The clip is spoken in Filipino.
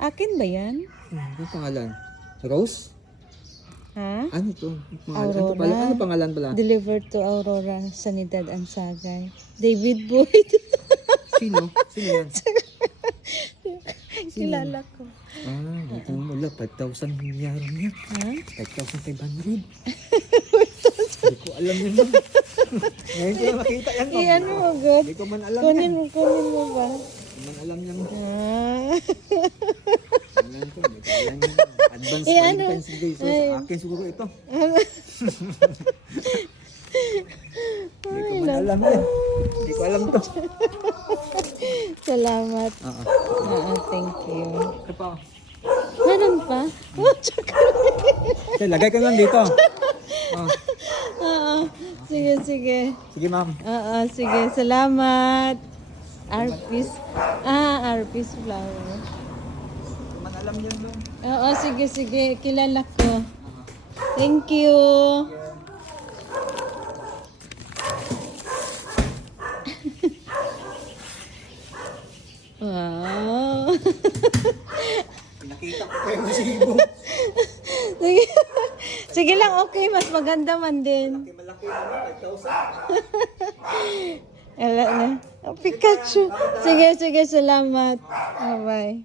Akin ba yan? Ano pangalan? Rose? Ha? Ano to? Pangalan? Aurora. Ano pangalan pala? Delivered to Aurora, Sanidad Ansagay. David Boyd. Sino? Sino yan? Kilala ko. Dito mo wala. 5,000 nangyari niya. Ha? 5,500. Hindi ko alam yun, ma'am. Ngayon ko lang nakita yan, ma'am. Ano mo, God? Hindi ko man alam Kunin yan. mo ba? Hindi ko man alam yan. Ah. Alam ko, hindi ko alam yan. Advance Ano? Valentine's Day. So, sa akin siguro ito. Hindi ko man alam yan. Hindi ko alam to. Salamat. Thank you. Ito pa. Meron pa? Oh, tsaka. Okay, lagay ko lang dito. Sige, sige. Sige, ma'am. Sige. Salamat. Arpis. Arpis flower. Hindi ko man alam yan, ma'am. Sige, sige. Kilala ko. Thank you. Wow. Nakita ko pa yung resibo. Sige. Sige lang, okay. Mas maganda man din. Malaki naman, 5,000. Wala na. Pikachu. Sige, sige. Salamat. Bye-bye.